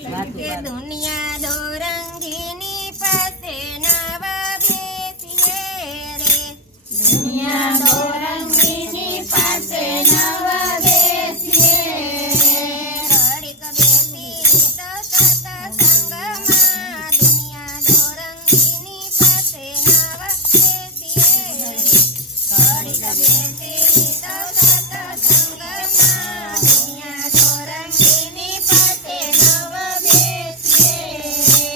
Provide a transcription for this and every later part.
કે દુનિયા દોરંગીની પાસે નવ બેસીએ રે, દુનિયા દોરંગીની પાસે નવ બેસીએ ઘડીક બેસી તો સત્સંગમાં, દુનિયા દોરંગીની પાસે નવ બેસીએ રે, ઘડીક બેસી તો સત્સંગમાં, દુનિયા દોરંગીની પાસે નવ બેસીએ રે.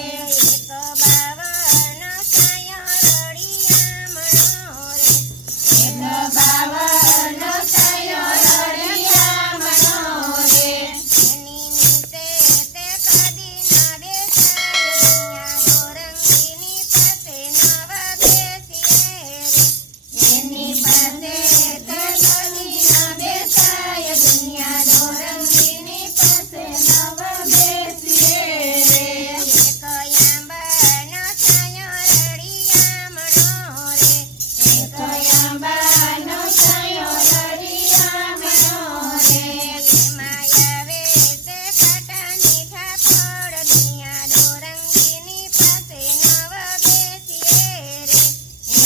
એક બાવન છાયા રળિયામણો રે, એક બાવન છાયો રળિયામણો રે, એની નીચે તે કદી ના બેસાય, દુનિયા દોરંગીની પાસે નવ બેસીએ રે, એની પાસે તે કદી ના બેસાય, દુનિયા દોરંગીની પાસે નવ બેસીએ રે. એક આંબાનો છાયો રળિયામણો રે, એક આંબાનો છાયો રળિયામણો રે, એમાં આવે તે ખાટા મીઠા ફળ, દુનિયા દોરંગીની પાસે નવ બેસીએ રે,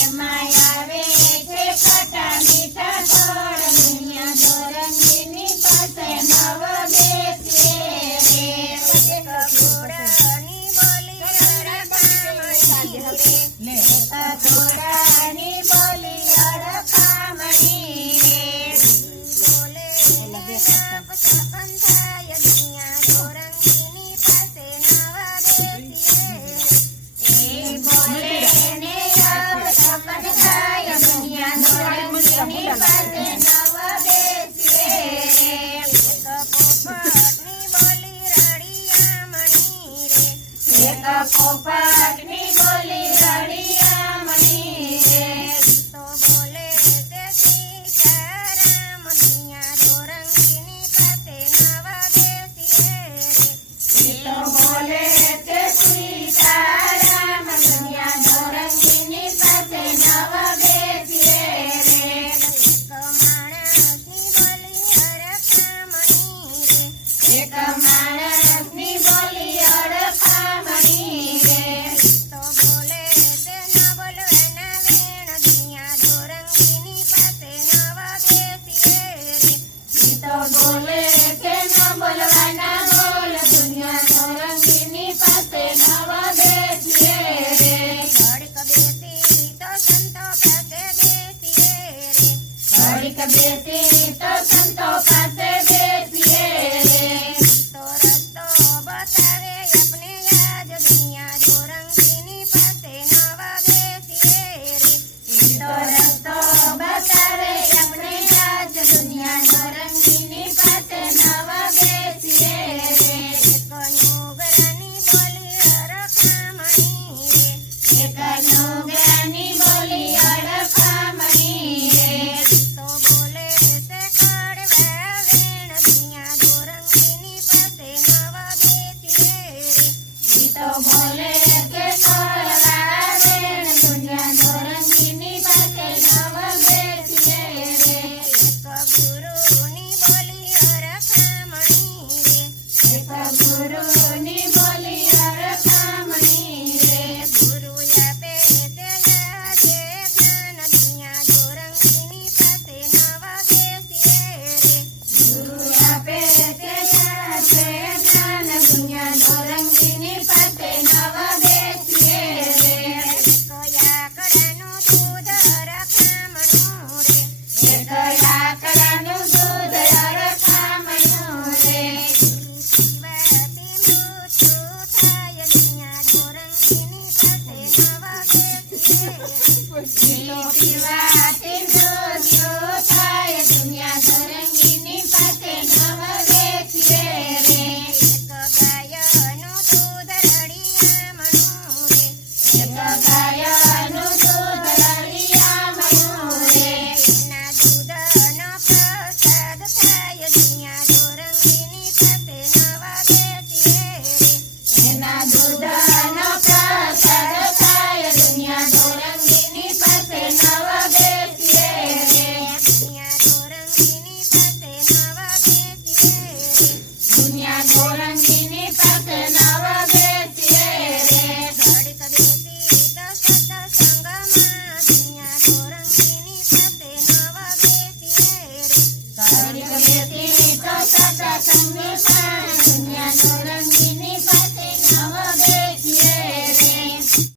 એમાં આવે છે ખાટા મીઠા ફળ, દુનિયા દોરંગીની પાસે નવ બેસીએ રે. એક ઘોડાની બોલી અડકામણી રે, એક ઘોડાની બોલી અડકામણી રે, બોલે ને સપ સપન થાય, દુનિયા દોરંગીની પાસે નવ બેસીએ રે, એ બોલે ને અબ સપન થાય, દુનિયા દોરંગીની પાસે નવ બેસીએ રે. એક પોપટની બોલી રળિયામણી રે, એક પોપટની